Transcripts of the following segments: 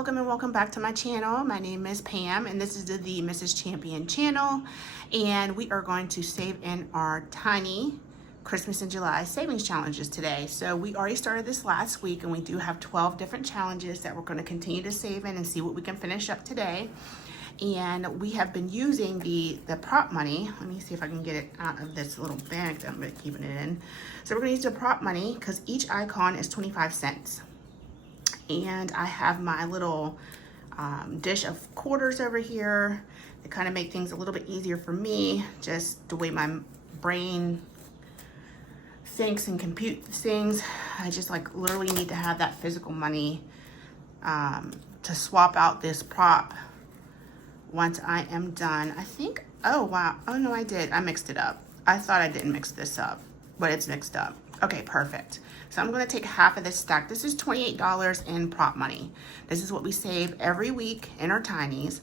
welcome and welcome back to my channel. My name is Pam and this is the Mrs. Champion channel, and we are going to save in our tiny Christmas in July savings challenges today. So we already started this last week and we do have 12 different challenges that we're going to continue to save in and see what we can finish up today. And we have been using the prop money. Let me see if I can get it out of this little bag that I'm keeping it in. So we're going to use the prop money because each icon is 25 cents. And I have my little dish of quarters over here to kind of make things a little bit easier for me, just the way my brain thinks and computes things. I just like literally need to have that physical money to swap out this prop once I am done. I think, oh wow, oh no I did, I mixed it up. I thought I didn't mix this up, but it's mixed up. Okay, perfect. So I'm gonna take half of this stack. This is $28 in prop money. This is what we save every week in our tinies.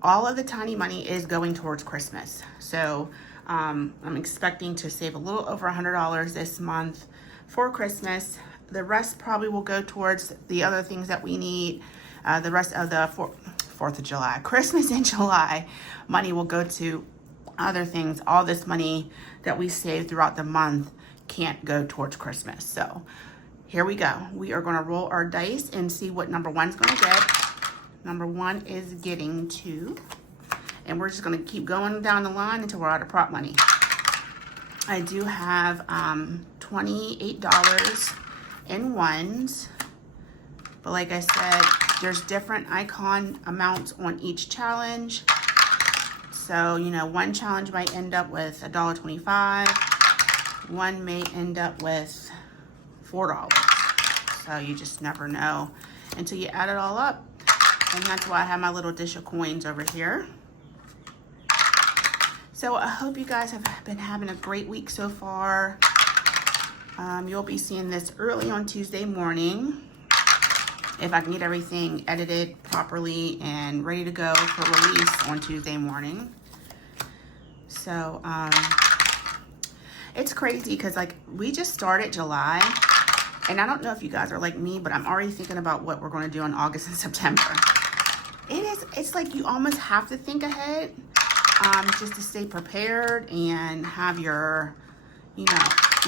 All of the tiny money is going towards Christmas. So I'm expecting to save a little over $100 this month for Christmas. The rest probably will go towards the other things that we need. The rest of the 4th of July, Christmas in July money will go to other things. All this money that we save throughout the month can't go towards Christmas. So here we go. We are gonna roll our dice and see what number one's gonna get. Number one is getting 2. And we're just gonna keep going down the line until we're out of prop money. I do have $28 in ones. But like I said, there's different icon amounts on each challenge. So, you know, one challenge might end up with $1.25. One may end up with $4. So you just never know until you add it all up. And that's why I have my little dish of coins over here. So I hope you guys have been having a great week so far. You'll be seeing this early on Tuesday morning, if I can get everything edited properly and ready to go for release on Tuesday morning. So it's crazy because like we just started July, and I don't know if you guys are like me, but I'm already thinking about what we're going to do in August and September. It's like you almost have to think ahead just to stay prepared and have your, you know,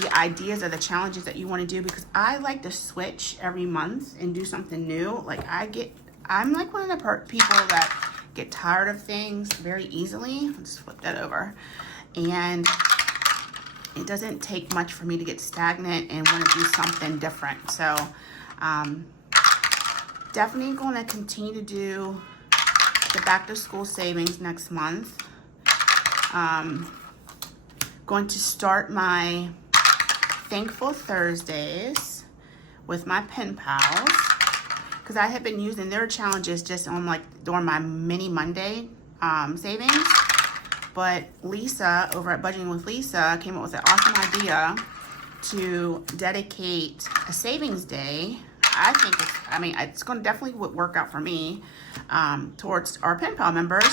the ideas of the challenges that you want to do, because I like to switch every month and do something new. Like I'm like one of the people that get tired of things very easily. Let's flip that over. And it doesn't take much for me to get stagnant and want to do something different. So definitely going to continue to do the back to school savings next month. Going to start my Thankful Thursdays with my pen pals, because I have been using their challenges just on like during my mini Monday savings. But Lisa over at Budgeting with Lisa came up with an awesome idea to dedicate a savings day. I think it's going to definitely work out for me towards our pen pal members.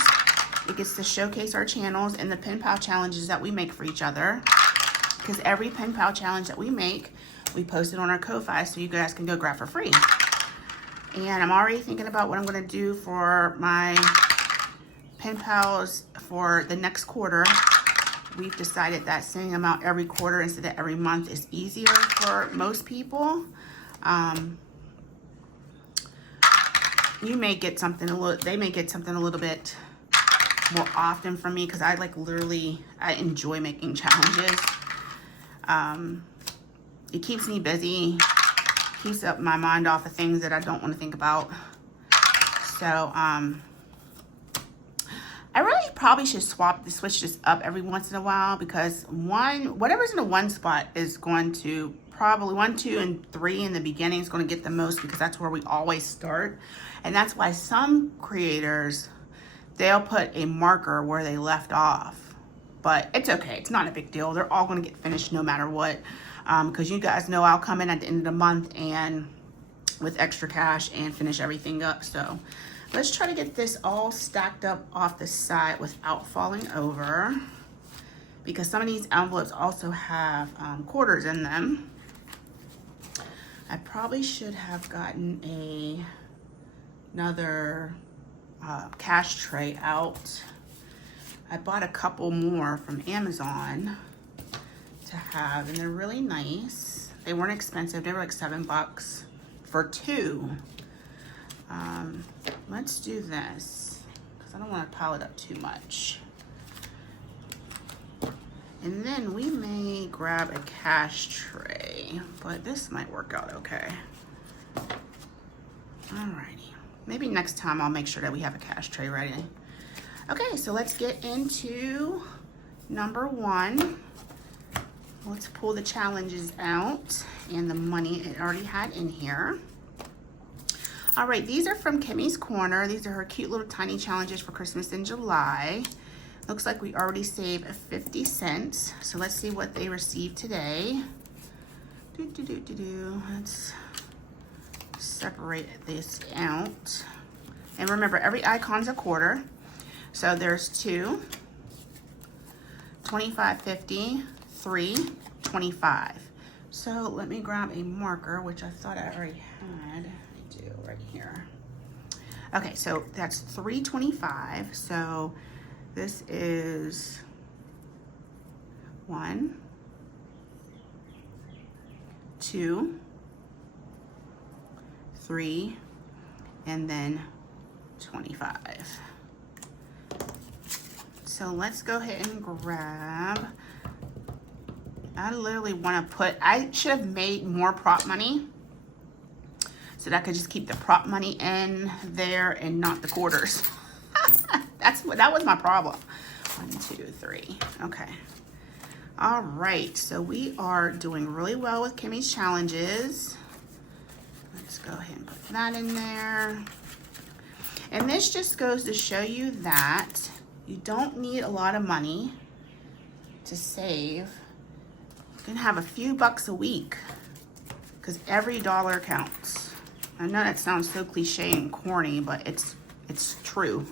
It gets to showcase our channels and the pen pal challenges that we make for each other. Because every pen pal challenge that we make, we post it on our Ko-Fi so you guys can go grab for free. And I'm already thinking about what I'm going to do for my pen pals for the next quarter. We've decided that sending them out every quarter instead of every month is easier for most people. You may get something they may get something a little bit more often from me, because I like literally, I enjoy making challenges. It keeps me busy, keeps up my mind off of things that I don't want to think about. So I really probably should switch this up every once in a while, because whatever's in the one spot is going to probably 1, 2, and 3 in the beginning is going to get the most, because that's where we always start. And that's why some creators, they'll put a marker where they left off. But it's okay. It's not a big deal. They're all going to get finished no matter what. Because you guys know I'll come in at the end of the month and with extra cash and finish everything up. So let's try to get this all stacked up off the side without falling over, because some of these envelopes also have quarters in them. I probably should have gotten a another cash tray out. I bought a couple more from Amazon to have, and they're really nice. They weren't expensive. They were like $7 for 2. Let's do this because I don't want to pile it up too much. And then we may grab a cash tray, but this might work out okay. Alrighty. Maybe next time I'll make sure that we have a cash tray ready. Okay, so let's get into number 1. Let's pull the challenges out and the money it already had in here. All right, these are from Kimmy's Corner. These are her cute little tiny challenges for Christmas in July. Looks like we already saved 50 cents. So let's see what they received today. Let's separate this out. And remember, every icon's a quarter. So there's 2, 25, 50, 3, 25. So let me grab a marker, which I thought I already had. I do right here. Okay, so that's 325. So this is 1, 2, 3, and then 25. So let's go ahead and grab. I literally want to put, I should have made more prop money so that I could just keep the prop money in there and not the quarters. That was my problem. 1, 2, 3. Okay. All right. So we are doing really well with Kimmy's challenges. Let's go ahead and put that in there. And this just goes to show you that you don't need a lot of money to save. You can have a few bucks a week because every dollar counts. I know that sounds so cliche and corny, but it's true.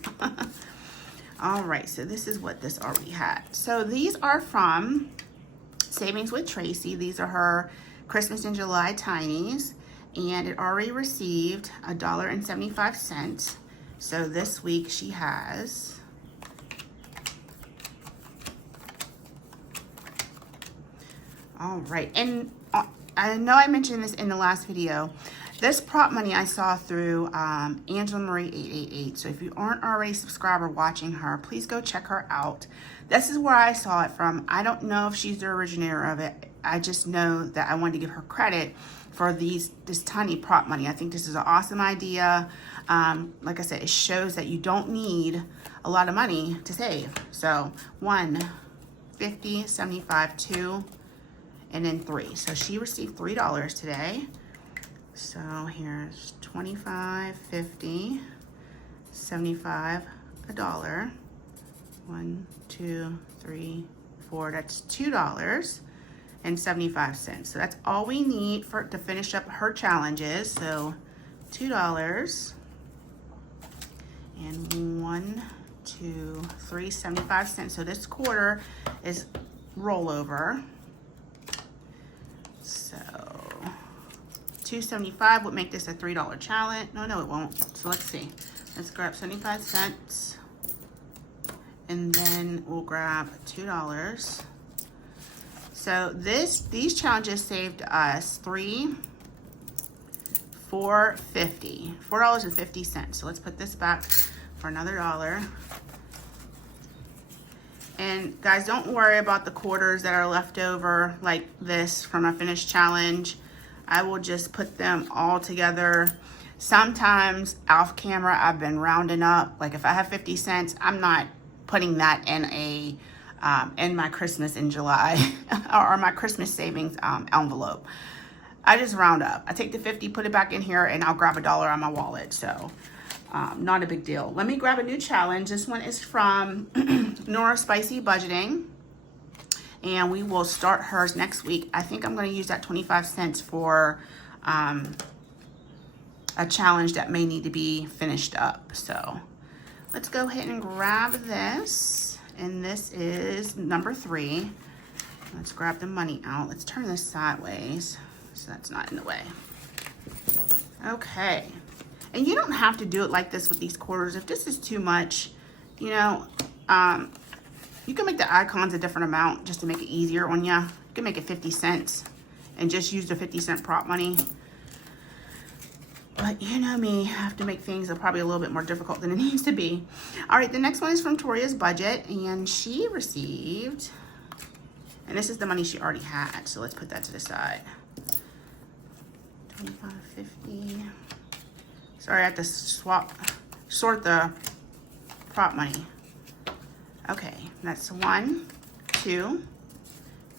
All right, so this is what this already had. So these are from Savings with Tracy. These are her Christmas in July Tinies, and it already received $1.75. So this week she has all right, and I know I mentioned this in the last video. This prop money I saw through Angela Marie 888. So if you aren't already a subscriber watching her, please go check her out. This is where I saw it from. I don't know if she's the originator of it. I just know that I wanted to give her credit for this tiny prop money. I think this is an awesome idea. Like I said, it shows that you don't need a lot of money to save. So 1, 50, 75, 2, and then 3. So she received $3 today. So here's 25, 50, 75, $1. 1, 2, 3, 4. That's $2.75. So that's all we need to finish up her challenges. So $2 and 1, 2, 3, 75 cents. So this quarter is rollover. So $2.75 would make this a $3 challenge. No, it won't. So let's see. Let's grab 75 cents. And then we'll grab $2. So these challenges saved us $4.50. So let's put this back for another $1. And guys, don't worry about the quarters that are left over like this from a finished challenge. I will just put them all together. Sometimes off camera, I've been rounding up. Like if I have 50 cents, I'm not putting that in my Christmas in July or my Christmas savings envelope. I just round up. I take the 50, put it back in here, and I'll grab $1 on my wallet. So not a big deal. Let me grab a new challenge. This one is from Nora Spicy Budgeting. And we will start hers next week. I think I'm going to use that 25 cents for a challenge that may need to be finished up. So let's go ahead and grab this. And this is number 3. Let's grab the money out. Let's turn this sideways so that's not in the way. Okay. And you don't have to do it like this with these quarters. If this is too much, you know, you can make the icons a different amount just to make it easier on you. You can make it 50 cents and just use the 50-cent prop money. But you know me, I have to make things probably a little bit more difficult than it needs to be. All right, the next one is from Toria's budget, and she received, and this is the money she already had, so let's put that to the side. $25.50. Sorry, I have to sort the prop money. Okay, that's 1, 2,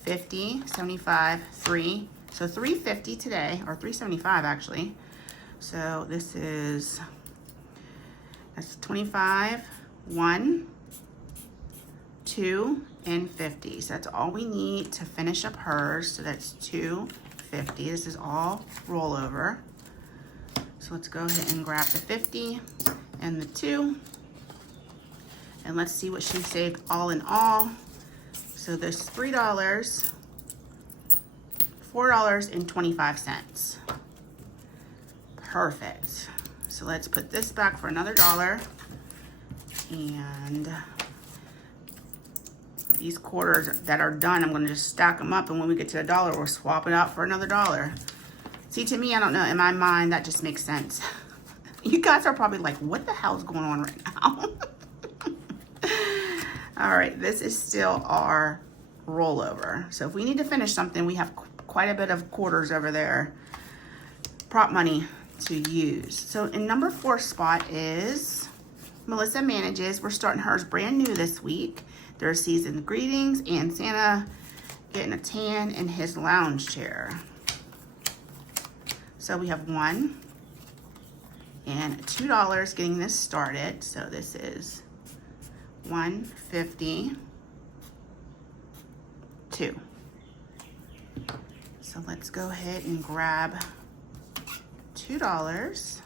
50, 75, 3. So $3.50 today, or $3.75 actually. So this is, that's 25, 1, 2, and 50. So that's all we need to finish up hers. So that's 250. This is all rollover. So let's go ahead and grab the 50 and the 2. And let's see what she saved all in all. So there's $3, $4.25. Perfect. So let's put this back for another $1. And these quarters that are done, I'm gonna just stack them up, and when we get to $1, we'll swap it out for another $1. See, to me, I don't know, in my mind, that just makes sense. You guys are probably like, what the hell is going on right now? All right, this is still our rollover. So if we need to finish something, we have quite a bit of quarters over there, prop money to use. So in number 4 spot is Melissa Manages. We're starting hers brand new this week. There are seasoned greetings and Santa getting a tan in his lounge chair. So we have $1 and $2 getting this started. So this is $1.50, $2. So let's go ahead and grab $2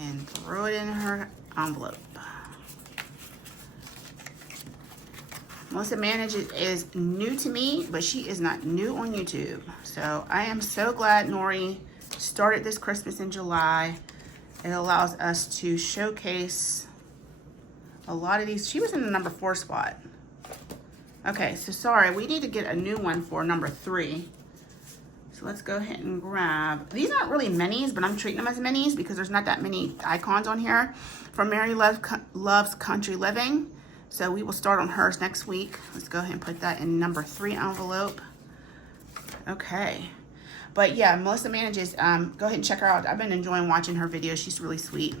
and throw it in her envelope. Melissa Manages is new to me, but she is not new on YouTube. So I am so glad Nori started this Christmas in July. It allows us to showcase a lot of these. She was in the number 4 spot. Okay, so sorry, we need to get a new one for number 3. So let's go ahead and grab, these aren't really minis, but I'm treating them as minis because there's not that many icons on here. From Mary Loves Country Living. So we will start on hers next week. Let's go ahead and put that in number 3 envelope. Okay. But yeah, Melissa Manages, go ahead and check her out. I've been enjoying watching her videos. She's really sweet.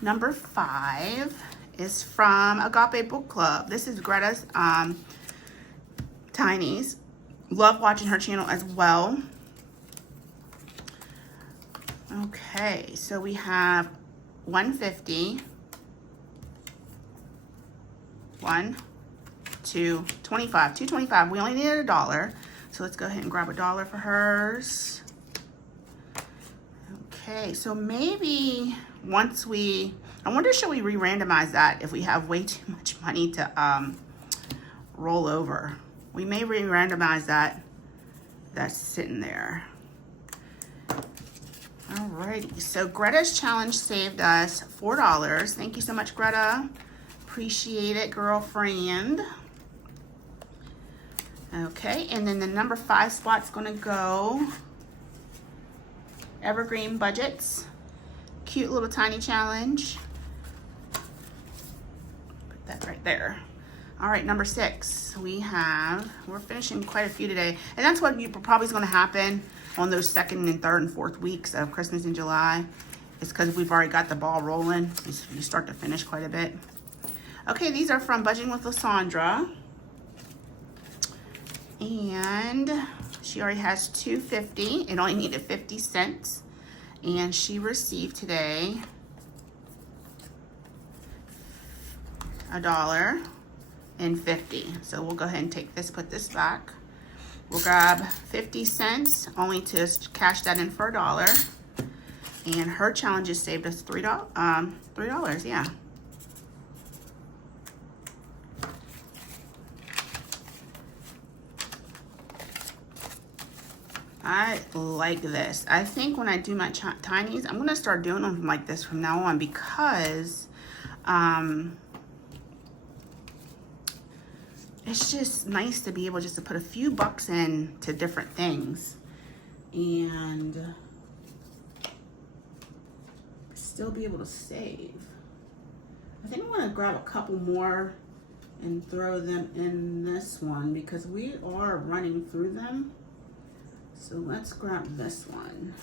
Number 5 is from Agape Book Club. This is Greta's Tinies. Love watching her channel as well. Okay, so we have $1.50, 1, 2, 25, $2.25. We only needed $1, so let's go ahead and grab $1 for hers. Okay, so maybe once we, I wonder, should we re-randomize that if we have way too much money to roll over? We may re-randomize that. That's sitting there. Alrighty, so Greta's challenge saved us $4. Thank you so much, Greta. Appreciate it, girlfriend. Okay, and then the number 5 spot's gonna go Evergreen Budgets. Cute little tiny challenge. Put that right there. All right, number 6, we're finishing quite a few today. And that's what probably is gonna happen on those 2nd and 3rd and 4th weeks of Christmas in July. It's because we've already got the ball rolling. You start to finish quite a bit. Okay, these are from Budgeting with Lysandra. And she already has $2.50. It only needed 50 cents. And she received today $1.50. So we'll go ahead and take this, put this back. We'll grab 50 cents, only to cash that in for $1. And her challenges saved us $3, yeah. I like this. I think when I do my tinies, I'm gonna start doing them like this from now on because it's just nice to be able just to put a few bucks in to different things and still be able to save. I think I'm gonna grab a couple more and throw them in this one because we are running through them. So let's grab this one.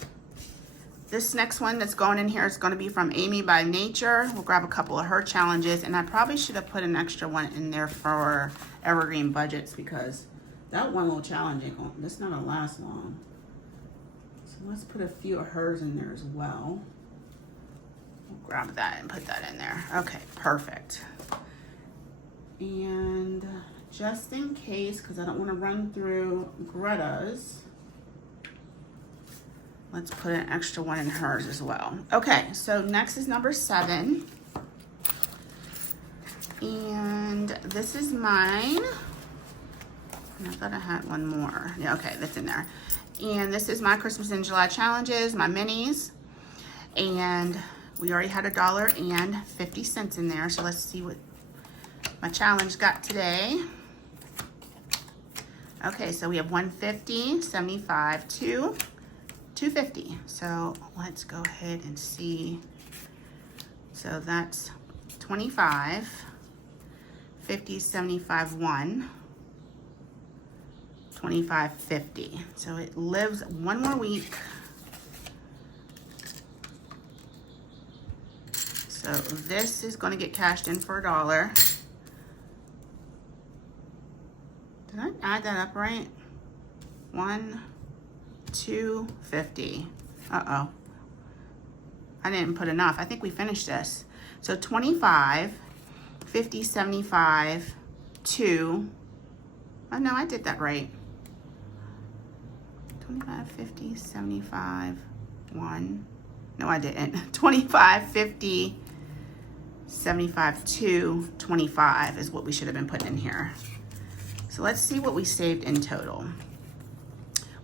This next one that's going in here is going to be from Amy by Nature. We'll grab a couple of her challenges, and I probably should have put an extra one in there for Evergreen Budgets because that one little challenge ain't gonna, that's not gonna last long. So let's put a few of hers in there as well. We'll grab that and put that in there. Okay, perfect. And just in case, because I don't want to run through Greta's, let's put an extra one in hers as well. Okay, so next is number 7. And this is mine. And I thought I had one more. Yeah, okay, that's in there. And this is my Christmas in July challenges, my minis. And we already had $1.50 in there. So let's see what my challenge got today. Okay, so we have 150, 75, 250. So let's go ahead and see. So that's 25, 50, 75, 1, 25, 50. So it lives one more week. So this is going to get cashed in for $1. Did I add that up right? 1, 250. Uh-oh. I didn't put enough. I think we finished this. So 25, 50, 75, 2. Oh, no, I did that right. 25, 50, 75, 1. No, I didn't. 25, 50, 75, 2, 25 is what we should have been putting in here. So let's see what we saved in total.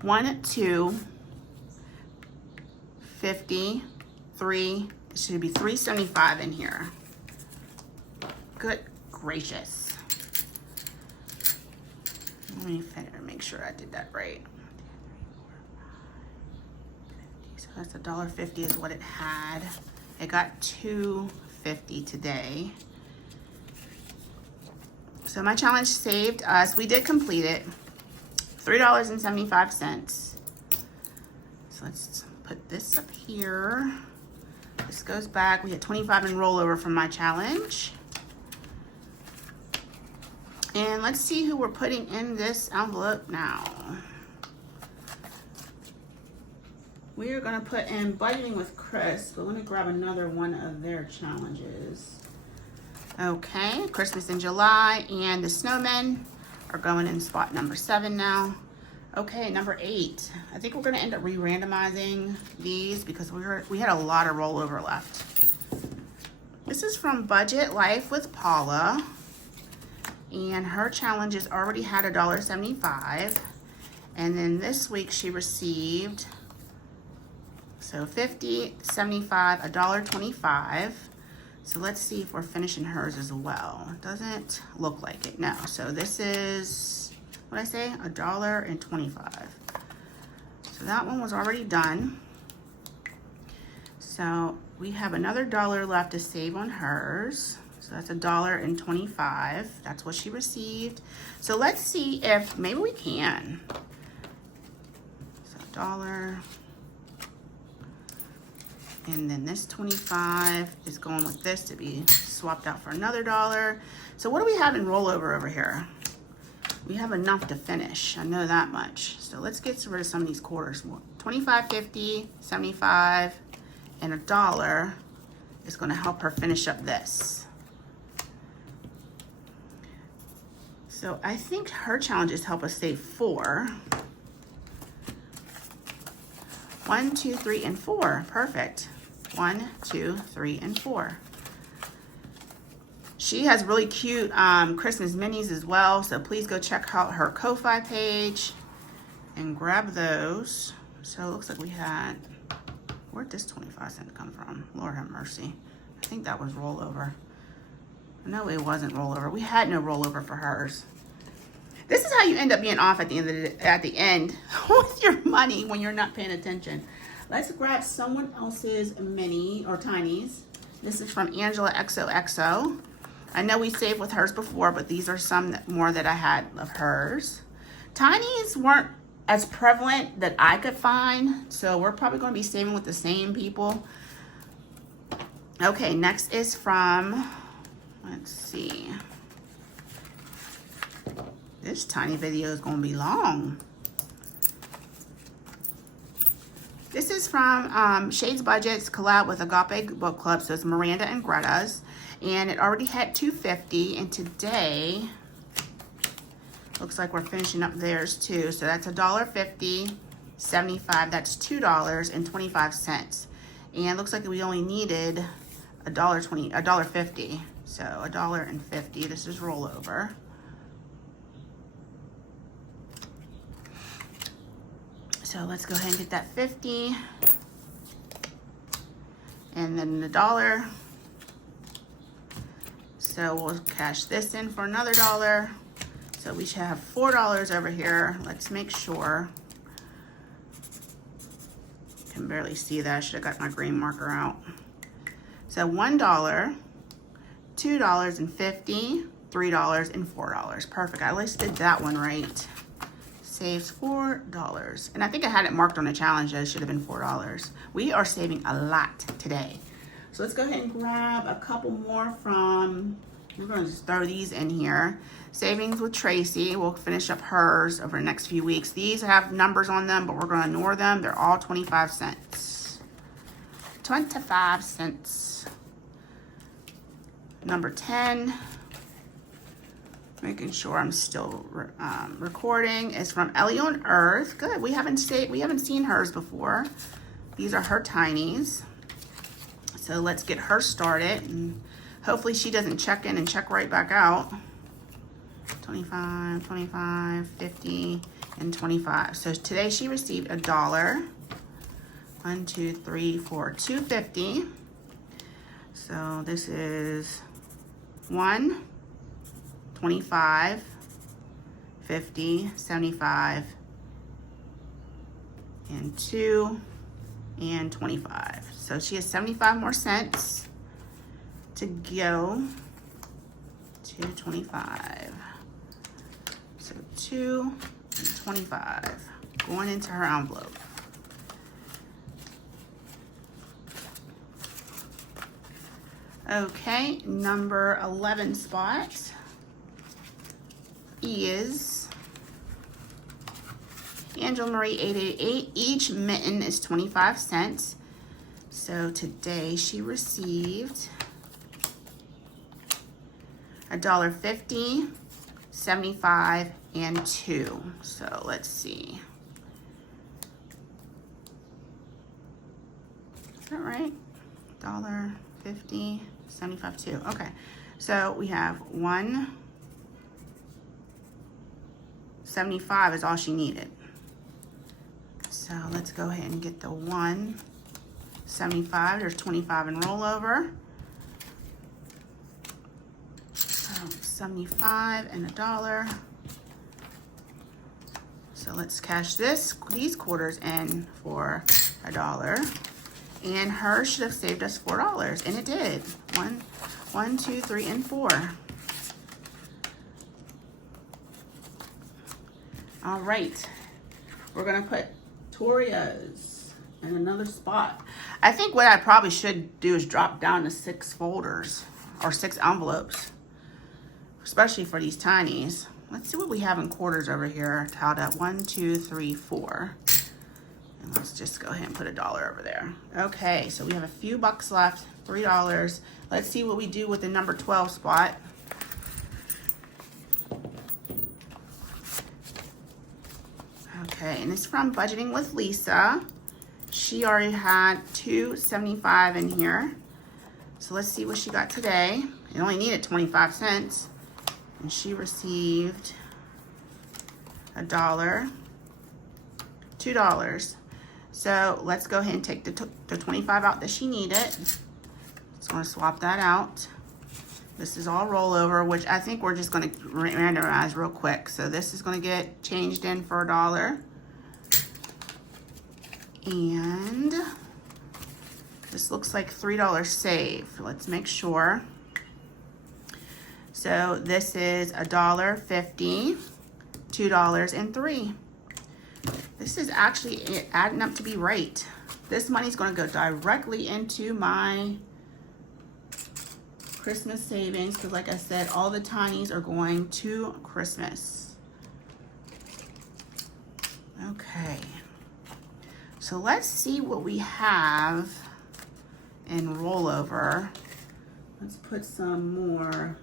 1, 2, 50, 3, it should be 375 in here. Good gracious. Let me make sure I did that right. So that's $1.50 is what it had. It got $2.50 today. So my challenge saved us, we did complete it, $3.75. So let's put this up here. This goes back. We had 25 in rollover from my challenge. And let's see who we're putting in this envelope now. We are going to put in Budgeting with Chris, but let me grab another one of their challenges. Okay, Christmas in July and the snowmen are going in spot number 7 now. Okay, number 8. I think we're going to end up re-randomizing these because we had a lot of rollover left. This is from Budget Life with Paula, and her challenges already had $1.75, and then this week she received so 50, 75, $1.25. So let's see if we're finishing hers as well. It doesn't look like it, no. So this is, what did I say? $1.25. So that one was already done. So we have another $1 left to save on hers. So that's $1.25. That's what she received. So let's see if maybe we can. So $1. And then this 25 is going with this to be swapped out for another $1. So what do we have in rollover over here? We have enough to finish. I know that much. So let's get rid of some of these quarters. 25, 50, 75, and $1 is going to help her finish up this. So I think her challenges help us save 4. 1, 2, 3, and 4. Perfect. 1, 2, 3, and 4. She has really cute Christmas minis as well, so please go check out her Ko-Fi page. and grab those. So it looks like we had, where'd this 25-cent come from? Lord have mercy. I think that was rollover. No, it wasn't rollover. We had no rollover for hers. This is how you end up being off at the end with your money when you're not paying attention. Let's grab someone else's mini or tinies. This is from Angela XOXO. I know we saved with hers before, but these are some more that I had of hers. Tinies weren't as prevalent that I could find, so we're probably going to be saving with the same people. Okay, next is from, let's see. This tiny video is going to be long. This is from Shades Budget's collab with Agape Book Club. So it's Miranda and Greta's. And it already had $2.50. And today, looks like we're finishing up theirs too. So that's $1.50, 75. That's $2.25. And looks like we only needed $1.50. So $1.50. This is rollover. So let's go ahead and get that 50. And then the $1. So we'll cash this in for another $1. So we should have $4 over here. Let's make sure. Can barely see that. I should have got my green marker out. So $1, $2.50, $3, and $4. Perfect. I at least did that one right. Saves $4. And I think I had it marked on the challenge that it should have been $4. We are saving a lot today. So let's go ahead and grab a couple more from, we're going to just throw these in here. Savings with Tracy. We'll finish up hers over the next few weeks. These have numbers on them, but we're going to ignore them. They're all 25 cents. 25 cents. Number 10. Making sure I'm still recording. Is from Ellie on Earth. Good. We haven't seen hers before. These are her tinies. So let's get her started, and hopefully she doesn't check in and check right back out. 25, 25, 50, and 25. So today she received $1. 1, 2, 3, 4, $2.50. So this is 1, 25, 50, 75, and 2, and 25. So she has 75 more cents to go to 25. So 2 and 25 going into her envelope. Okay, number 11 spot is Angela Marie 888. Each mitten is 25 cents. So today she received $1.50, 75, and 2. So let's see. Is that right? $1.50, 75, 2. Okay. So we have 175 is all she needed. So let's go ahead and get the 175. There's 25 in rollover. So 75 and $1. So let's cash these quarters in for $1. And hers should have saved us $4, and it did. 1, 2, 3, and 4. All right, we're gonna put Toria's in another spot. I think what I probably should do is drop down to 6 folders or 6 envelopes, especially for these tinies. Let's see what we have in quarters over here. Tiled up 1, 2, 3, 4. And let's just go ahead and put $1 over there. Okay, so we have a few bucks left, $3. Let's see what we do with the number 12 spot. Okay, and it's from Budgeting with Lisa. She already had $2.75 in here. So let's see what she got today. It only needed 25 cents. And she received $1, $2. So let's go ahead and take the 25 out that she needed. Just gonna swap that out. This is all rollover, which I think we're just gonna randomize real quick. So this is gonna get changed in for $1. And this looks like $3 save. Let's make sure. So this is $1.50, $2, and $3. This is actually adding up to be right. This money's gonna go directly into my Christmas savings, because like I said, all the tinies are going to Christmas. Okay, so let's see what we have in rollover. Let's put some more,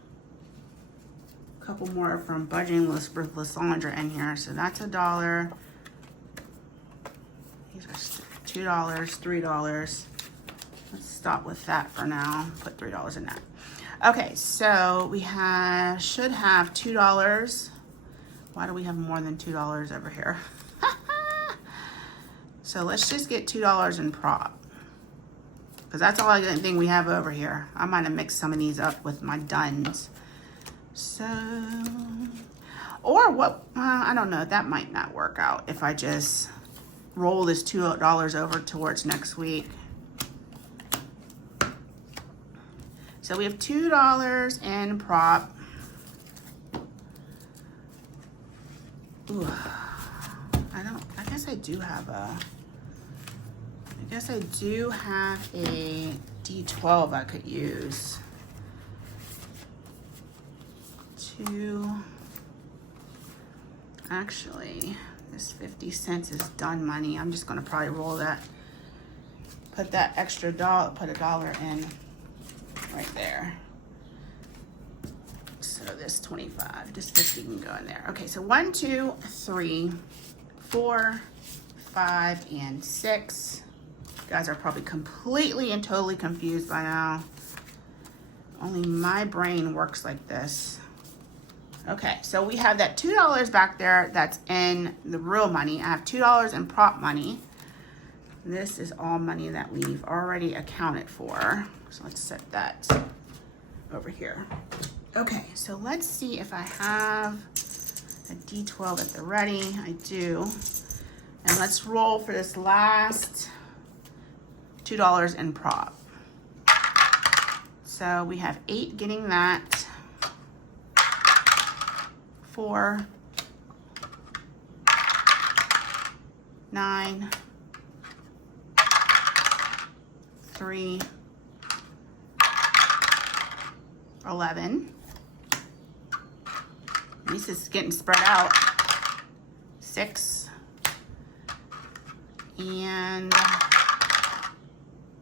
a couple more from Budgeting with Lysandra in here. So that's $1. These are $2, $3. Let's stop with that for now. Put $3 in that. Okay, so we should have $2. Why do we have more than $2 over here? So let's just get $2 in prop, because that's all I think we have over here. I might have mixed some of these up with my duns. So, or what, I don't know, that might not work out if I just roll this $2 over towards next week. So we have $2 in prop. Ooh, I guess I do have a D12 I could use. Actually, this 50 cents is done money. I'm just gonna probably roll that, put that extra $1, put $1 in right there. So this 25, just 50 can go in there. Okay, so 1, 2, 3, 4, 5, and 6. You guys are probably completely and totally confused by now. Only my brain works like this. Okay, so we have that $2 back there that's in the real money. I have $2 in prop money. This is all money that we've already accounted for. So let's set that over here. Okay, so let's see if I have a D12 at the ready. I do. And let's roll for this last $2 in prop. So we have 8 getting that. 4, 9, 3, 11. This is getting spread out. 6 and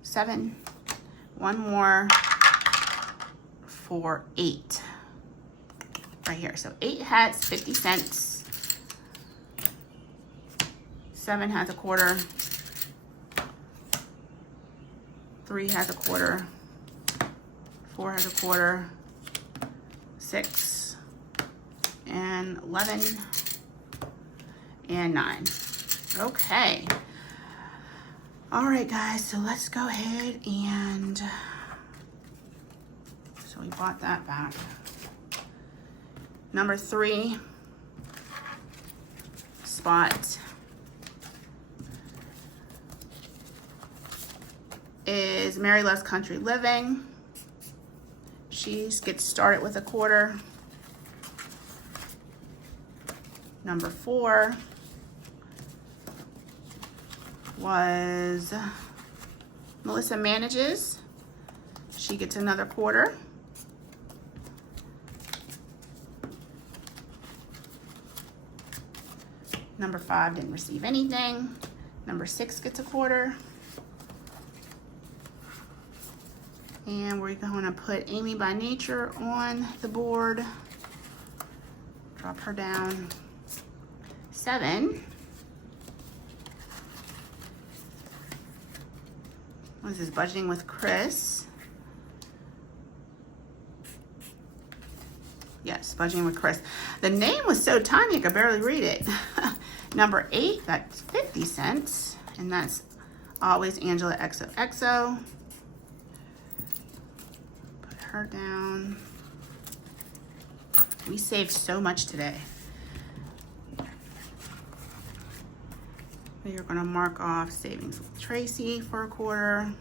7. One more for 8. Right here. So 8 has 50 cents. 7 has a quarter. 3 has a quarter. 4 has a quarter. 6 and 11 and 9. Okay. All right, guys. So let's go ahead and, so we bought that back. Number 3 spot is Mary Loves Country Living. She gets started with a quarter. Number 4 was Melissa Manages. She gets another quarter. Number 5 didn't receive anything. Number 6 gets a quarter. And we're going to put Amy by Nature on the board. Drop her down. 7. This is Budgeting with Chris. Yes, Budgeting with Chris. The name was so tiny I could barely read it. Number 8, that's 50 cents. And that's always Angela XOXO. Put her down. We saved so much today. We are going to mark off Savings with Tracy for a quarter.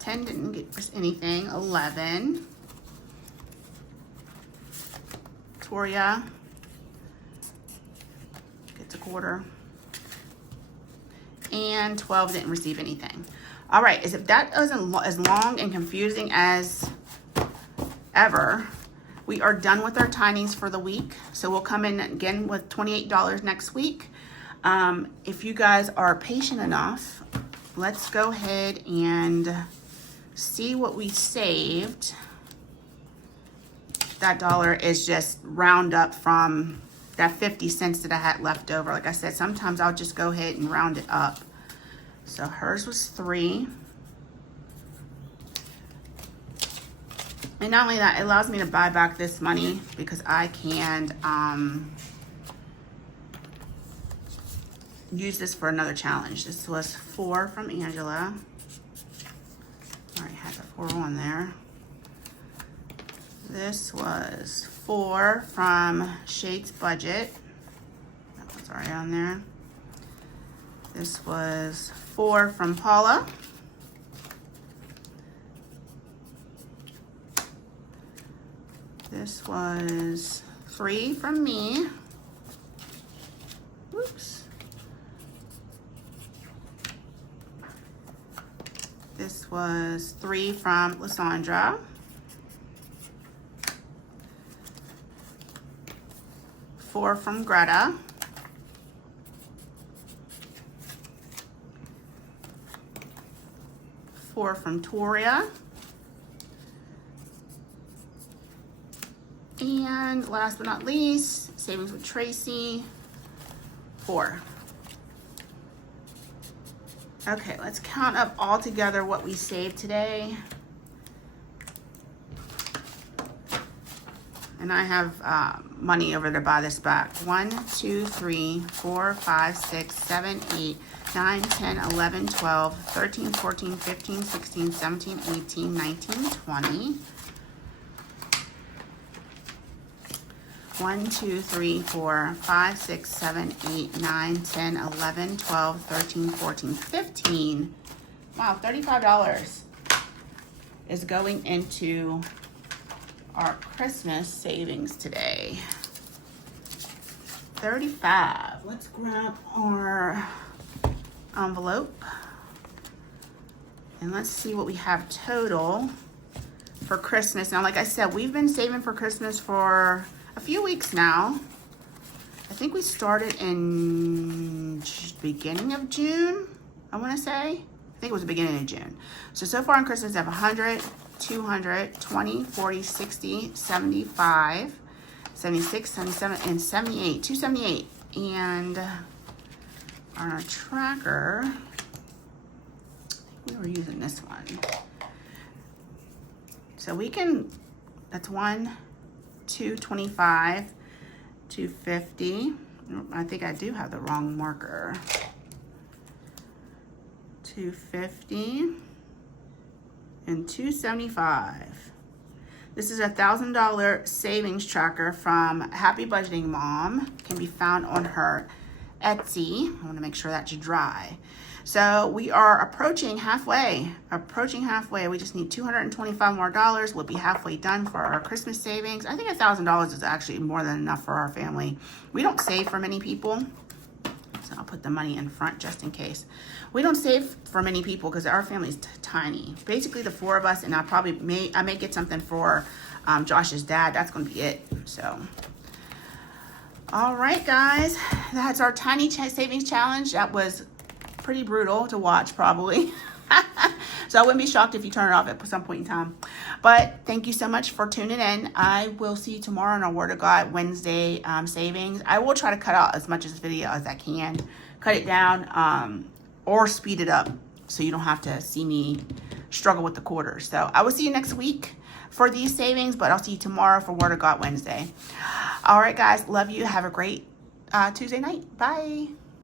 10 didn't get us anything. 11. Toria gets a quarter. And 12 didn't receive anything. All right, if that isn't as long and confusing as ever, we are done with our tinies for the week. So we'll come in again with $28 next week. If you guys are patient enough, let's go ahead and see what we saved. That dollar is just round up from that 50 cents that I had left over. Like I said, sometimes I'll just go ahead and round it up. So hers was 3. And not only that, it allows me to buy back this money because I can use this for another challenge. This was 4 from Angela. Already had the 4 on there. This was 4 from Shade's Budget. That was already on there. This was 4 from Paula. This was 3 from me. Oops. This was 3 from Lysandra. 4 from Greta. 4 from Toria. And last but not least, Savings with Tracy, 4. Okay, let's count up all together what we saved today. And I have money over to buy this back. 1, 2, 3, 4, 5, 6, 7, 8, 9, 10, 11, 12, 13, 14, 15, 16, 17, 18, 19, 20. 1, 2, 3, 4, 5, 6, 7, 8, 9, 10, 11, 12, 13, 14, 15. Wow, $35 is going into our Christmas savings today. 35. Let's grab our envelope and let's see what we have total for Christmas. Now, like I said, we've been saving for Christmas for a few weeks now. I think we started in beginning of June, I want to say. I think it was the beginning of June. So far on Christmas, I have 100, 200, 20, 40, 60, 75, 76, 77, and 78. 278. And on our tracker, we were using this one. So we can, that's 1, 225, 250. I think I do have the wrong marker. 250 and 275. This is a $1,000 savings tracker from Happy Budgeting Mom. Can be found on her Etsy. I want to make sure that's dry. So we are approaching halfway. We just need $225 more. We'll be halfway done for our Christmas savings. I think $1,000 is actually more than enough for our family. We don't save for many people. So I'll put the money in front just in case. We don't save for many people because our family's tiny. Basically the 4 of us, and I may get something for Josh's dad. That's going to be it. So, all right, guys, that's our tiny savings challenge. That was pretty brutal to watch, probably. So I wouldn't be shocked if you turn it off at some point in time. But thank you so much for tuning in. I will see you tomorrow on our Word of God Wednesday savings. I will try to cut out as much of this video as I can. Cut it down or speed it up so you don't have to see me struggle with the quarters. So I will see you next week for these savings, but I'll see you tomorrow for Word of God Wednesday. All right, guys. Love you. Have a great Tuesday night. Bye.